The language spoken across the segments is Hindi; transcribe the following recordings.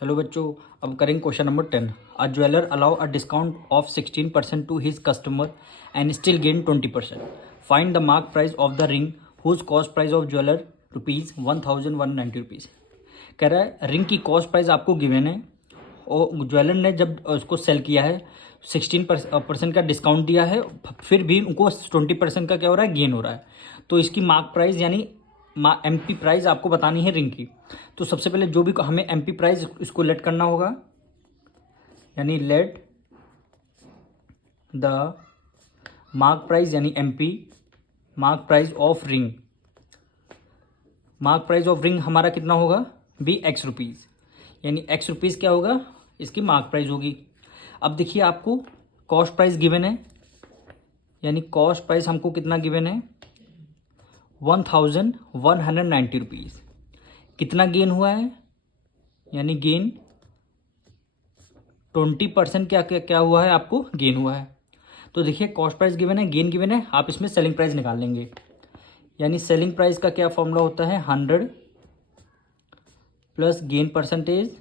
हेलो बच्चों, अब करेंगे question number 10। A jeweller allow a discount of 16% to his customer and still gain 20%। Find the mark price of the ring whose cost price of jeweller ₹1190। कह रहा है रिंग की कॉस्ट प्राइस आपको गिवन है और ज्वेलर ने जब उसको सेल किया है 16% का डिस्काउंट दिया है, फिर भी उनको 20% का क्या हो रहा है, गेन हो रहा है। तो इसकी मार्क प्राइस यानी एमपी प्राइस आपको बतानी है रिंग की। तो सबसे पहले जो भी हमें एमपी प्राइस इसको लेट करना होगा, यानी लेट द मार्क प्राइस यानी MP mark price of ring. Mark price of ring हमारा कितना होगा भी एक्स रुपीज़, यानी एक्स रुपीज़ क्या होगा, इसकी मार्क प्राइस होगी। अब देखिए आपको कॉस्ट प्राइस गिवन है, यानी कॉस्ट प्राइस हमको कितना गिवन है 1190 रुपीज़। कितना गेन हुआ है, यानी गेन 20% क्या क्या क्या हुआ है, आपको गेन हुआ है। तो देखिए कॉस्ट प्राइस गिवन है, गेन गिवन है, आप इसमें सेलिंग प्राइस निकाल लेंगे। यानी सेलिंग प्राइस का क्या फॉर्मूला होता है 100 plus gain percentage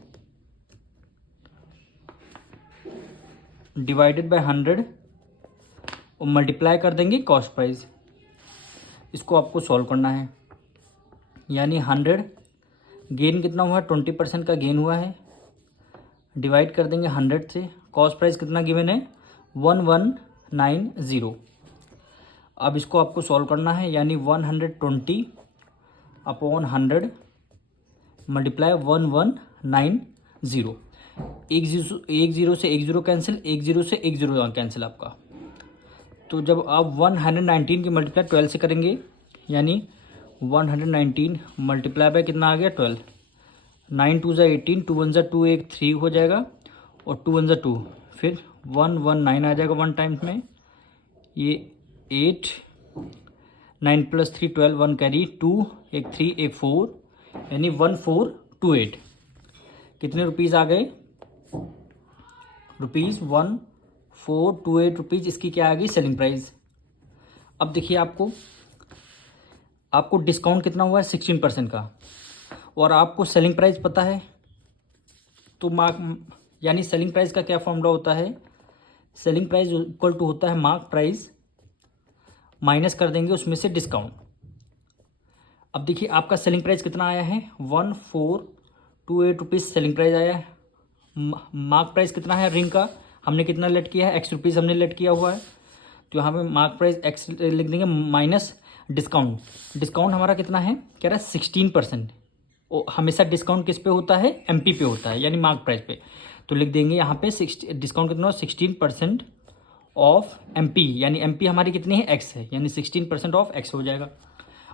divided by 100 और मल्टीप्लाई कर देंगे कॉस्ट प्राइस। इसको आपको सॉल्व करना है, यानी 100 गेन कितना हुआ 20% का गेन हुआ है, डिवाइड कर देंगे 100 से। कॉस्ट प्राइस कितना गिवन है 1190। अब इसको आपको सॉल्व करना है, यानी 120 अपॉन 100 मल्टीप्लाई 1190। एक जीरो से एक जीरो कैंसिल, एक जीरो से एक जीरो कैंसिल आपका। तो जब आप 119 की मल्टीप्लाई 12 से करेंगे, यानी 119 मल्टीप्लाई बाय कितना आ गया 12। 9 2 18, 2 1 2 एक 3 हो जाएगा और 2 1 2, फिर 119 आ जाएगा 1 टाइम्स में। ये 8 9 प्लस 3 12, 1 कैरी 2 एक 3 एक 4, यानी 1428। कितने रुपीज़ आ गए ₹1428 इसकी क्या आ गई सेलिंग प्राइस। अब देखिए आपको डिस्काउंट कितना हुआ है 16% का, और आपको सेलिंग प्राइस पता है। तो यानी सेलिंग प्राइस का क्या फॉर्मूला होता है, सेलिंग प्राइस इक्वल टू होता है मार्क प्राइस माइनस कर देंगे उसमें से डिस्काउंट। अब देखिए आपका सेलिंग प्राइस कितना आया है 1428 सेलिंग प्राइस आया है। मार्क प्राइस कितना है रिंग का, हमने कितना लेट किया है एक्स रुपीज़ हमने लेट किया हुआ है। तो यहाँ पे मार्क प्राइस एक्स लिख देंगे माइनस डिस्काउंट। डिस्काउंट हमारा कितना है, कह रहा है 16%। हमेशा डिस्काउंट किस पे होता है, एमपी पे होता है, यानी मार्क प्राइस पे। तो लिख देंगे यहाँ पे डिस्काउंट कितना 16% ऑफ एमपी, यानी एमपी हमारी कितनी है एक्स है, यानी 16% ऑफ एक्स हो जाएगा।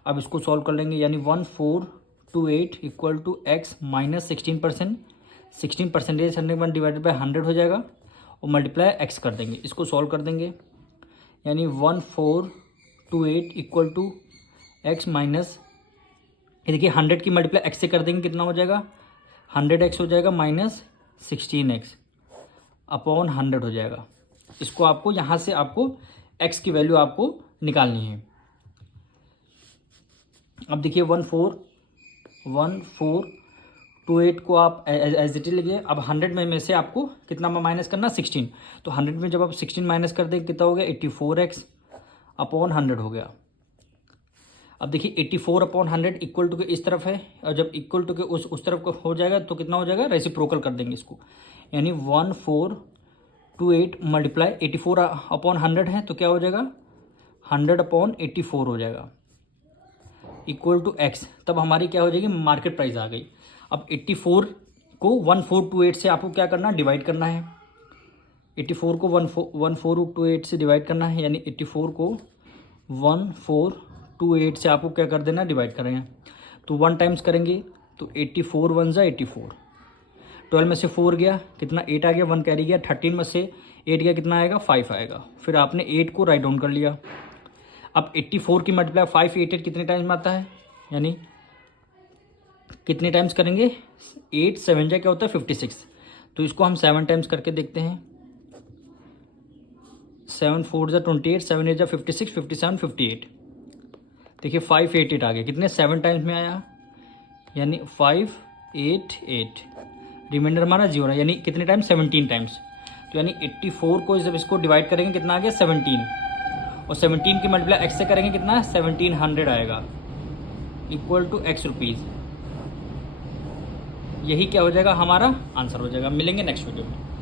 अब इसको सॉल्व कर लेंगे, यानी 1428 equal to x minus 16%। 16% 100 divided by 100 हो जाएगा और मल्टीप्लाई एक्स कर देंगे। इसको सॉल्व कर देंगे, यानी 1428 इक्वल टू एक्स माइनस, ये देखिए 100 की मल्टीप्लाई एक्स से कर देंगे, कितना हो जाएगा 100x हो जाएगा माइनस 16x अपॉन 100 हो जाएगा। इसको आपको यहाँ से आपको x की वैल्यू आपको निकालनी है। अब देखिए 1428 को आप एज इट इज लिखिए। अब 100 में से आपको कितना माइनस करना 16। तो 100 में जब आप 16 माइनस कर देंगे कितना हो गया 84x अपॉन 100 हो गया। अब देखिए 84 अपॉन 100 इक्वल टू के इस तरफ है, और जब इक्वल टू के उस तरफ हो जाएगा तो कितना हो जाएगा रेसिप्रोकल कर देंगे इसको, यानी 1428 मल्टीप्लाई 84 अपॉन 100 है तो क्या हो जाएगा 100 अपॉन 84 हो जाएगा इक्वल टू एक्स। तब हमारी क्या हो जाएगी मार्केट प्राइस आ गई। अब 84 को 1428 से आपको क्या करना डिवाइड करना है, 84 को 1428 से डिवाइड करना है, यानी 84 को 1428 से आपको क्या कर देना डिवाइड करेंगे। तो 1 टाइम्स करेंगे तो 84 1 जा 84, 12 में से 4 गया कितना 8 आ गया, 1 कैरी गया, 13 में से 8 गया कितना आएगा 5 आएगा। फिर आपने 8 को राइट डाउन कर लिया। अब 84 की मल्टीप्लाई 5 8 8 कितने टाइम्स में आता है, यानी कितने टाइम्स करेंगे 8 7 जा क्या होता है 56। तो इसको हम 7 टाइम्स करके देखते हैं। 7 4 जा 28, 7 8 जा 56, 57 58। देखिए 5 8 8 आ गया, कितने 7 टाइम्स में आया, यानी 5 8 8। रिमाइंडर हमारा 0 है, यानी कितने टाइम्स, 17 टाइम्स। तो यानी 84 को जब इसको डिवाइड करेंगे कितना आ गया, 17, और 17 की मल्टीप्लाई एक्स से करेंगे कितना, 1700 आएगा, इक्वल टू एक्स रुपीज़। यही क्या हो जाएगा, हमारा आंसर हो जाएगा। मिलेंगे नेक्स्ट वीडियो में।